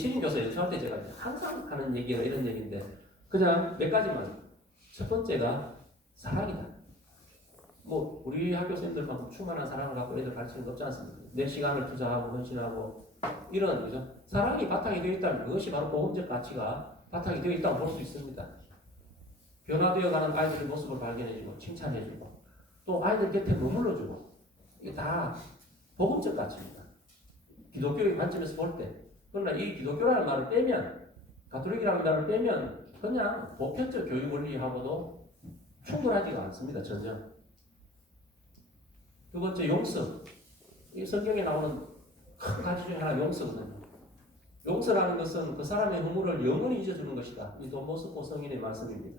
신임교사 연수할 때 제가 항상 하는 얘기가 이런 얘기인데 그냥 몇 가지만. 첫 번째가 사랑이다. 뭐 우리 학교 선생님들만큼 충만한 사랑을 갖고 애들 가르치는 거 없지 않습니까? 내 시간을 투자하고 헌신하고 이런 거죠. 사랑이 바탕이 되어 있다면 그것이 바로 복음적 가치가 바탕이 되어 있다고 볼 수 있습니다. 변화되어가는 아이들의 모습을 발견해주고 칭찬해주고 또 아이들 곁에 머물러주고 이게 다 복음적 가치입니다. 기독교의 관점에서 볼 때. 그러나 이 기독교라는 말을 빼면 가톨릭이라는 말을 빼면 그냥 보편적 교육 원리하고도 충돌하지가 않습니다. 전혀. 두 번째 용서. 이 성경에 나오는 큰 가치 중에 하나 용서거든요. 용서라는 것은 그 사람의 허물을 영원히 잊어주는 것이다. 이 돈 모스코 성인의 말씀입니다.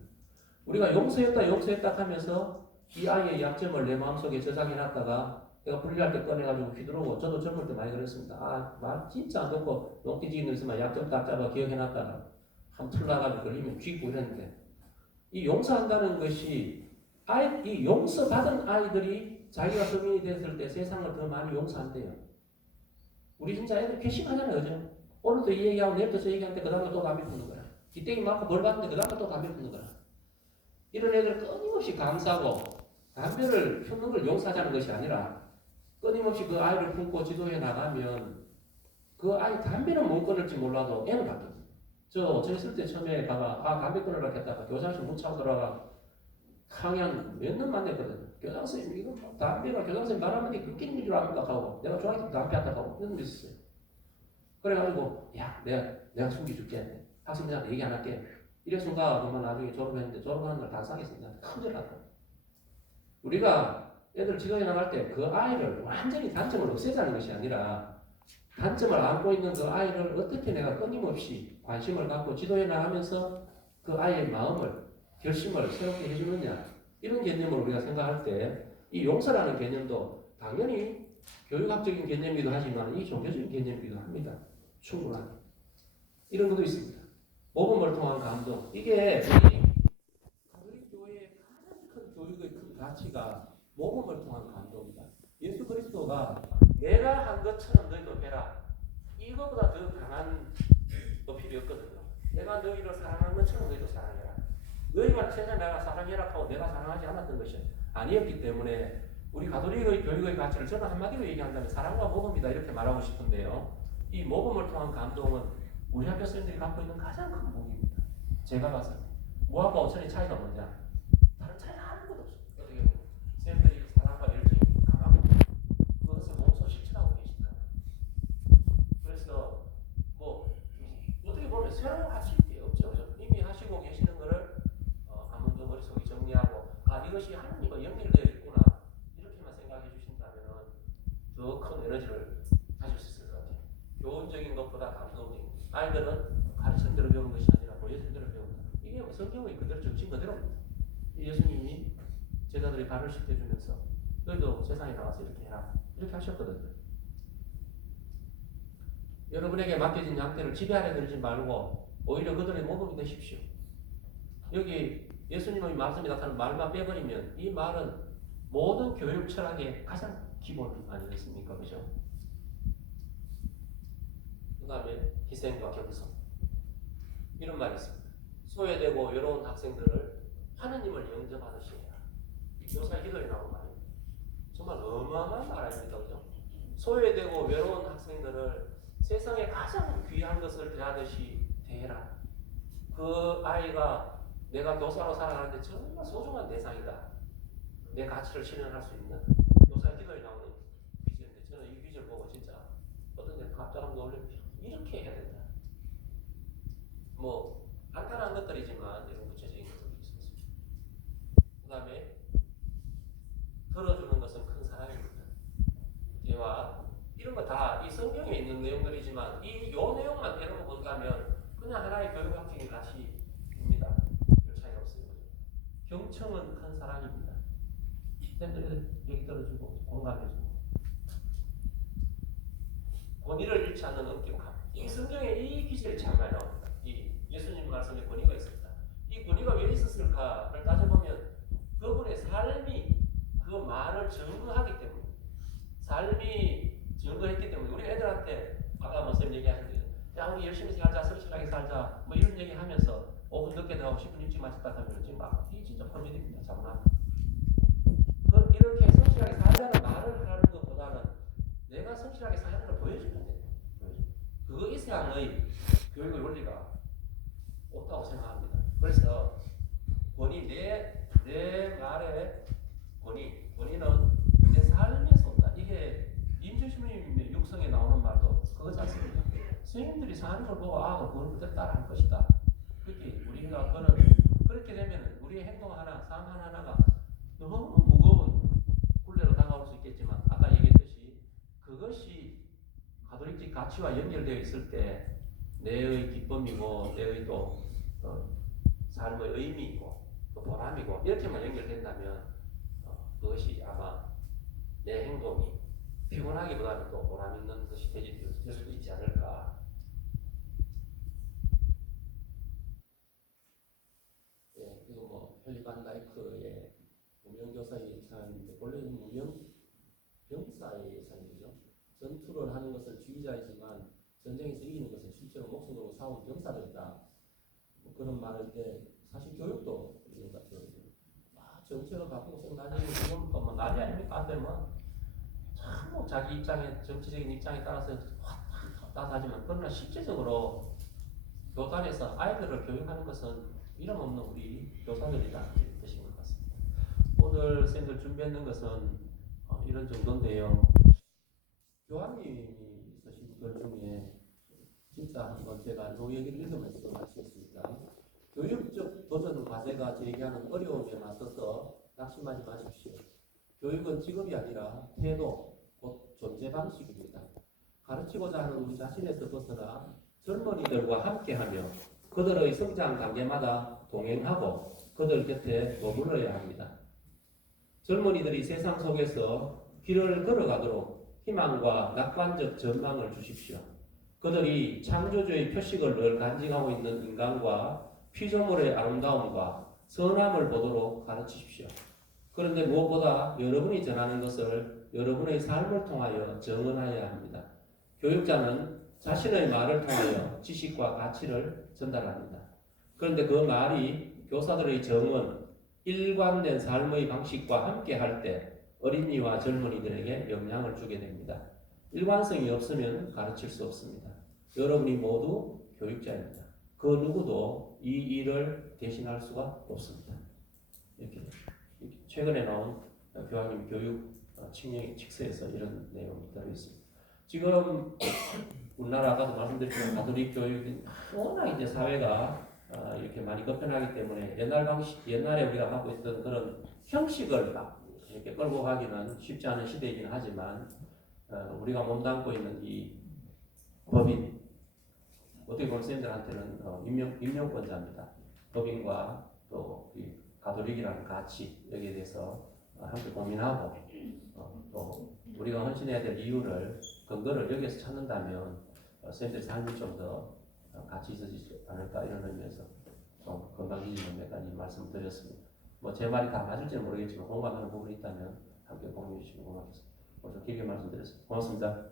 우리가 용서했다 하면서 이 아이의 약점을 내 마음속에 저장해놨다가 내가 분리할 때 꺼내가지고 휘두르고 저도 젊을 때 많이 그랬습니다. 말 진짜 안 듣고 용기지기 있으면 약점 딱 잡아 기억해놨다가 한 풀나가지고 걸리면 쥐고 이랬는데 이 용서한다는 것이 이 용서받은 아이들이 자기가 성인이 됐을 때 세상을 더 많이 용서한대요. 우리 진짜 애들 괘씸하잖아요. 그죠? 오늘도 이 얘기하고 내일도 저 얘기하는데 그 다음에 또 담배 피는 거야. 뒷땡이 맞고 벌 받는데 그 다음에 또 담배 피는 거야. 이런 애들 끊임없이 감싸고 담배를 피우는 걸 용서하자는 것이 아니라 끊임없이 그 아이를 품고 지도해 나가면 그 아이 담배는 못 끊을지 몰라도 애는 바뀝니다. 저 있을 때 처음에 가가 담배 끊으려고 했다가 교장실 못 차고 들어가 강연 몇 년 만났거든요. 교장선생님 이거 담배가 교장선생님 말하면 그끼는 줄 압니까 하고 내가 중학교 때 담배 한다고 하고 이런 게 있었어요. 그래가지고 야 내가 숨겨줄게. 학생들한테 얘기 안 할게. 이래서가 그만 나중에 졸업했는데 졸업하는 날 다 상했습니다. 큰일 났다. 우리가 애들 지도해 나갈 때 그 아이를 완전히 단점을 없애자는 것이 아니라 단점을 안고 있는 그 아이를 어떻게 내가 끊임없이 관심을 갖고 지도해 나가면서 그 아이의 마음을 결심을 새롭게 해주느냐 이런 개념을 우리가 생각할 때 이 용서라는 개념도 당연히 교육학적인 개념이기도 하지만 이 종교적인 개념이기도 합니다. 충분하게 이런 것도 있습니다. 모범을 통한 감동 이게 우리 가톨릭 교회의 가장 큰 교육의 큰 가치가 모범을 통한 감동이다. 예수 그리스도가 내가 한 것처럼 너희도 해라. 이거보다 더 강한 어필이 없거든요. 내가 너희를 사랑한 것처럼 너희도 사랑해라. 너희가 세상 내가 사랑해라 하고 내가 사랑하지 않았던 것이 아니었기 때문에 우리 가톨릭의 교육의 가치를 저는 한마디로 얘기한다면 사랑과 모범이다 이렇게 말하고 싶은데요. 이 모범을 통한 감동은 우리 학교 선생님들이 갖고 있는 가장 큰 무기입니다. 제가 봤을 때 뭐하고 어천의 차이가 뭐냐? 다른 차이가 아무것도 없어요. 어떻게 보면 선생님들이 사랑과 열정이 강하고 그것을 몸소 실천하고 계신다. 그래서 뭐 어떻게 보면 새로운 가치 게 없죠. 이미 하시고 계시는 것을 한 번 더 머릿속에 정리하고 이것이 하나님과 연결되어 있구나 이렇게만 생각해 주신다면 더 큰 에너지를 가질 수 있을 것 같아요. 교훈적인 것보다 감동적인 아이들은 가르친 대로 배우는 것이 아니라 보여준 대로 배운다. 이게 성경의 그대로 정신 그대로입니다. 예수님이 제자들이 발을 씻겨주면서 너희도 세상에 나가서 이렇게 해라 이렇게 하셨거든요. 여러분에게 맡겨진 양떼를 지배하려 들지 말고 오히려 그들의 모범이 되십시오. 여기 예수님의 말씀이 나타나는 말만 빼버리면 이 말은 모든 교육 철학의 가장 기본 아니겠습니까? 그죠? 그 다음에 희생과 겸손 이런 말이 있습니다. 소외되고 외로운 학생들을 하느님을 영접하듯이 해라. 요사 기도에 나온 말입니다. 정말 어마어마한 말 아닙니까? 그죠? 소외되고 외로운 학생들을 세상에 가장 귀한 것을 대하듯이 대해라. 그 아이가 내가 교사로 살아가는데 정말 소중한 대상이다. 내 가치를 실현할 수 있는 교사 기도에 나오는 비전인데 저는 이 비전 보고 진짜 어떤 데 갑자기 놀래면 이렇게 해야 된다. 뭐 간단한 것들이지만 이런 구체적인 것들도 있었습니다. 그 다음에 들어주는 것은 큰 사랑입니다. 대화 이런 거 다 이 성경에 있는 내용들이지만 요 내용만 대놓고 본다면 그냥 하나의 교육학적인 가치입니다. 별 차이가 없습니다. 경청은 큰 사랑입니다. 팬들 얘기 들어주고 공감해주고 권위를 잃지 않는 엄격함. 이 성경에 이 기질이 참 많이 나옵니다. 이 예수님 말씀에 권위가 있습니다. 이 권위가 왜 있었을까를 따져보면 그분의 삶이 그 말을 증거하기 때문에 삶이 증거했기 때문에 우리 애들한테 아까 선생님 얘기하신 대로 야 우리 열심히 살자, 성실하게 살자, 뭐 이런 얘기 하면서 5분 늦게 나오고 10분 일찍 마쳤다 하면 지금 막 이게 진짜 форм이됩니다. 장난. 이렇게 성실하게 살자는 말을 하는 것보다는 내가 성실하게 사는 걸 보여주면 돼. 그거 이상의 교육의 원리가 없다고 생각합니다. 그래서 권위, 내 말에 권위는 내 삶에서 온다. 이게 임재신님의 육성에 나오는 말도 그거지 않습니까? 선생님들이 사는 걸 보고 그걸 그대로 따라할 것이다. 그렇게 우리가 그렇게 되면 우리의 행동 하나, 삶 하나가 너무 무거운 굴레로 다가올 수 있겠지만 아까 얘기했듯이 그것이 가톨릭 가치와 연결되어 있을 때 내의 기쁨이고 내의 또 삶의 의미이고 또 보람이고 이렇게만 연결된다면 그것이 아마 내 행동이 피곤하기보다는 또 보람 있는 것이 될 수도 있지 않을까. 예, 이거 뭐 헨리 반 다이크의 무명교사의 사연인데 원래는 무명병사의 사연이죠. 전투를 하는 것은 지휘자이지만 전쟁에서 이기는 것은 실제로 목숨 걸고 싸운 병사들이다. 뭐 그런 말할 때 사실 교육도 이런 것 같아요. 정책을 바꾸고 생각하는 지금 뭐 난리 아닙니까? 안 되면 참 뭐 자기 입장에 정치적인 입장에 따라서 따하지만 그러나 실제적으로 교단에서 아이들을 교육하는 것은 이름 없는 우리 교사들이다 이런 뜻인 것 같습니다. 오늘 선생님들 준비했는 것은 이런 정도인데요. 교황님이 쓰신 글 중에 진짜 한번 제가 요 얘기를 읽으면서 마치겠습니다. 교육적 도전 과제가 제기하는 어려움에 맞서서 낙심하지 마십시오. 교육은 직업이 아니라 태도, 곧 존재 방식입니다. 가르치고자 하는 우리 자신에서 벗어나 젊은이들과 함께하며 그들의 성장 단계마다 동행하고 그들 곁에 머물러야 합니다. 젊은이들이 세상 속에서 길을 걸어가도록 희망과 낙관적 전망을 주십시오. 그들이 창조주의 표식을 늘 간직하고 있는 인간과 피조물의 아름다움과 선함을 보도록 가르치십시오. 그런데 무엇보다 여러분이 전하는 것을 여러분의 삶을 통하여 정언하여야 합니다. 교육자는 자신의 말을 통하여 지식과 가치를 전달합니다. 그런데 그 말이 교사들의 정언, 일관된 삶의 방식과 함께 할 때 어린이와 젊은이들에게 영향을 주게 됩니다. 일관성이 없으면 가르칠 수 없습니다. 여러분이 모두 교육자입니다. 그 누구도 이 일을 대신할 수가 없습니다. 이렇게 최근에 나온 교황님 교육 칙서에서 이런 내용이 들어있습니다. 지금 우리나라 아까도 말씀드렸지만 가톨릭 교육이 워낙 이제 사회가 이렇게 많이 급변하기 때문에 옛날에 우리가 하고 있던 그런 형식을 막 이렇게 끌고 가기는 쉽지 않은 시대이긴 하지만 우리가 몸담고 있는 이 법인 어떻게 보면 선생님들한테는 임명권자입니다. 법인과 또 이 가톨릭이라는 가치 여기에 대해서 함께 고민하고 또 우리가 헌신해야 될 이유를 근거를 여기에서 찾는다면 선생님들 삶이 좀 더 가치 있어지지 않을까 이런 의미에서 좀 건강해지는 몇 가지 말씀드렸습니다. 뭐 제 말이 다 맞을지는 모르겠지만 공감하는 부분이 있다면 함께 공유해 주시면 고맙겠습니다. 오늘 길게 말씀드렸습니다. 고맙습니다.